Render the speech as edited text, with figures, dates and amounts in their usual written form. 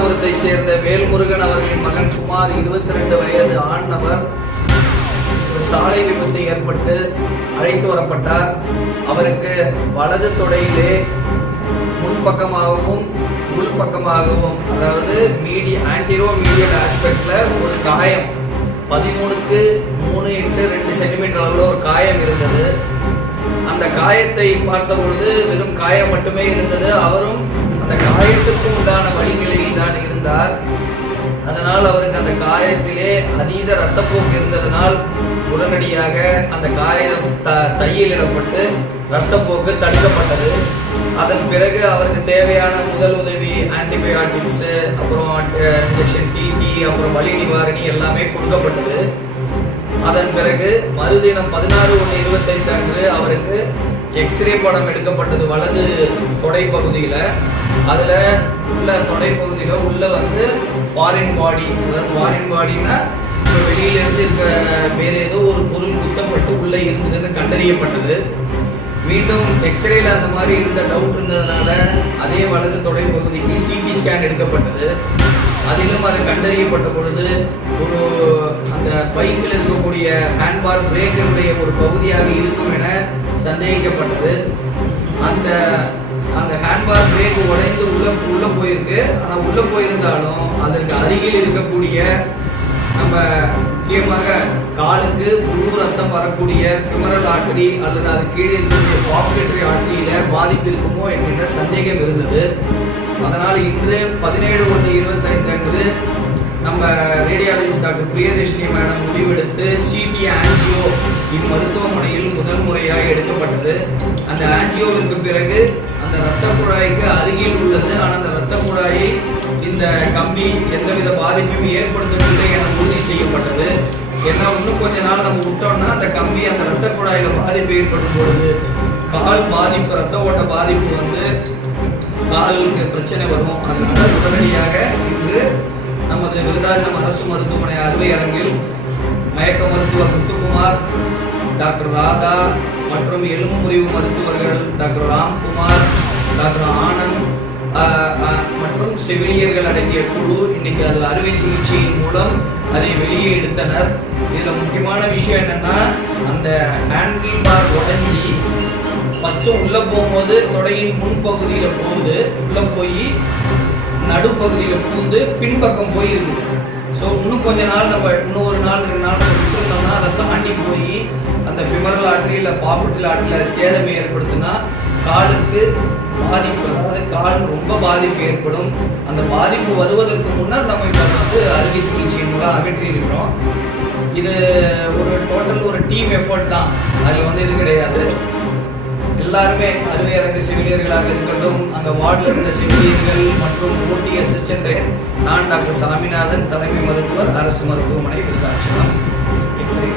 கிருஷ்ணாபுரத்தை சேர்ந்த வேல்முருகன் அவர்களின் மகன் குமார் 22 வயது ஆண் நபர் ஒரு சாலை விபத்து ஏற்பட்டு அழைத்து வரப்பட்டார். அவருக்கு வலது தொடையிலே முன்பக்கமாகவும் உள்பக்கமாகவும், அதாவது ஆன்டிரோ மீடியல் ஆஸ்பெக்ட்ல ஒரு காயம் 13x3 x 2 சென்டிமீட்டர் அளவில் ஒரு காயம் இருந்தது. அந்த காயத்தை பார்த்த பொழுது வெறும் காயம் மட்டுமே இருந்தது. அவரும் அந்த காயத்துக்கு உண்டான வழிநிலையில் தான் இருந்தார். அதனால் அவருக்கு அந்த காயத்திலே அதீத இரத்தப்போக்கு இருந்ததனால் உடனடியாக அந்த காயம் தையலிடப்பட்டு இரத்தப்போக்கு தடுக்கப்பட்டது. அதன் பிறகு அவருக்கு தேவையான முதல் உதவி, ஆன்டிபயோட்டிக்ஸ், அப்புறம் இன்ஜெக்ஷன், டிடி, அப்புறம் வலி நிவாரணி எல்லாமே கொடுக்கப்பட்டது. அதன் பிறகு மறுதினம் 16/1/25 அன்று அவருக்கு எக்ஸ்ரே படம் எடுக்கப்பட்டது வலது தொடை பகுதியில். அதில் உள்ள தொடை பகுதியில் உள்ள ஃபாரின் பாடி, அதாவது ஃபாரின் பாடினா இப்போ வெளியிலேருந்து இருக்க வேறு ஏதோ ஒரு பொருள் குத்தப்பட்டு உள்ளே இருந்ததுன்னு கண்டறியப்பட்டது. மீண்டும் எக்ஸ்ரேல அந்த மாதிரி இருந்த டவுட் இருந்ததுனால அதே வலது தொடை பகுதிக்கு சிடி ஸ்கேன் எடுக்கப்பட்டது. அதிலும் அது கண்டறியப்பட்ட பொழுது அந்த பைக்கில் இருக்கக்கூடிய ஹேண்ட்பார் பிரேக்கருடைய ஒரு பகுதியாக இருக்கும் என சந்தேகிக்கப்பட்டது. அந்த ஹேண்ட்பார் பிரேக் உடைந்து உள்ள போயிருக்கு. ஆனால் உள்ளே போயிருந்தாலும் அதற்கு அருகில் இருக்கக்கூடிய நம்ம முக்கியமாக காலுக்கு முழு ரத்தம் வரக்கூடிய ஃபிமரல் ஆர்டரி அல்லது அது கீழே இருக்கக்கூடிய பாப்புலேட்டரி ஆர்டரியில் பாதிப்பு இருக்குமோ என்கின்ற சந்தேகம் இருந்தது. அதனால் இன்று 17/1/25 அன்று நம்ம ரேடியாலஜிஸ்ட் டாக்டர் பிரியதர்ஷினி மேடம் முடிவெடுத்து சிடி ஆன்ஜியோ இம்மருத்துவமனையில் முதல் முறையாக எடுக்கப்பட்டது. அந்த ஆன்ஜியோவிற்கு பிறகு அந்த இரத்த குழாய்க்கு அருகில் உள்ளது. ஆனால் அந்த இரத்த குழாயை இந்த கம்பி எந்தவித பாதிப்பையும் ஏற்படுத்தவில்லை என உறுதி செய்யப்பட்டது. ஏன்னா இன்னும் கொஞ்ச நாள் நம்ம விட்டோம்னா அந்த கம்பி அந்த இரத்த குழாயில் பாதிப்பு ஏற்படும் பொழுது கால் பாதிப்பு, இரத்த ஓட்ட பாதிப்பு காலுக்கு பிரச்சனை வரும். அதனால உடனடியாக இன்று நமது விருதாச்சலம் அரசு மருத்துவமனை அறுவை அரங்கில் மயக்க மருத்துவர் முத்துக்குமார், டாக்டர் ராதா மற்றும் எலும்பு முறிவு மருத்துவர்கள் டாக்டர் ராம்குமார், டாக்டர் ஆனந்த் மற்றும் செவிலியர்கள் அடங்கிய குழு இன்னைக்கு அது அறுவை சிகிச்சையின் மூலம் அதை வெளியே எடுத்தனர். இதில் முக்கியமான விஷயம் என்னன்னா, அந்த ஹேண்டில் பார் உடஞ்சி ஃபஸ்ட்டு உள்ளே போகும்போது தொடையின் முன்பகுதியில் போகுது, உள்ளே போய் நடுப்பகுதியில் பூந்து பின்பக்கம் போய் இருக்குது. ஸோ இன்னும் கொஞ்ச நாள் நம்ம இன்னும் 1 நாள் 2 நாள் விட்டுருந்தோம்னா அதை தாண்டி போய் அந்த ஃபிமரல் ஆர்டரி இல்லை பாப்புலேட்டரி ஆர்டரியில் சேதமை ஏற்படுத்தினா காலுக்கு பாதிப்பு, அதாவது கால் ரொம்ப பாதிப்பு ஏற்படும். அந்த பாதிப்பு வருவதற்கு முன்னர் நம்ம இப்போ அறுவை சிகிச்சையின் மூலம் அகற்றி இருக்கிறோம். இது ஒரு டீம் எஃபர்ட் தான். அதில் இது கிடையாது. எல்லாருமே அறுவை அரங்கு செவிலியர்களாக இருக்கட்டும், அங்கே வார்டில் இருந்த செவிலியர்கள் மற்றும் ஓடி அசிஸ்டன்ட், நான் டாக்டர் சாமிநாதன், தலைமை மருத்துவர், அரசு மருத்துவமனை, விருதாச்சலம். எக்ஸ்ரே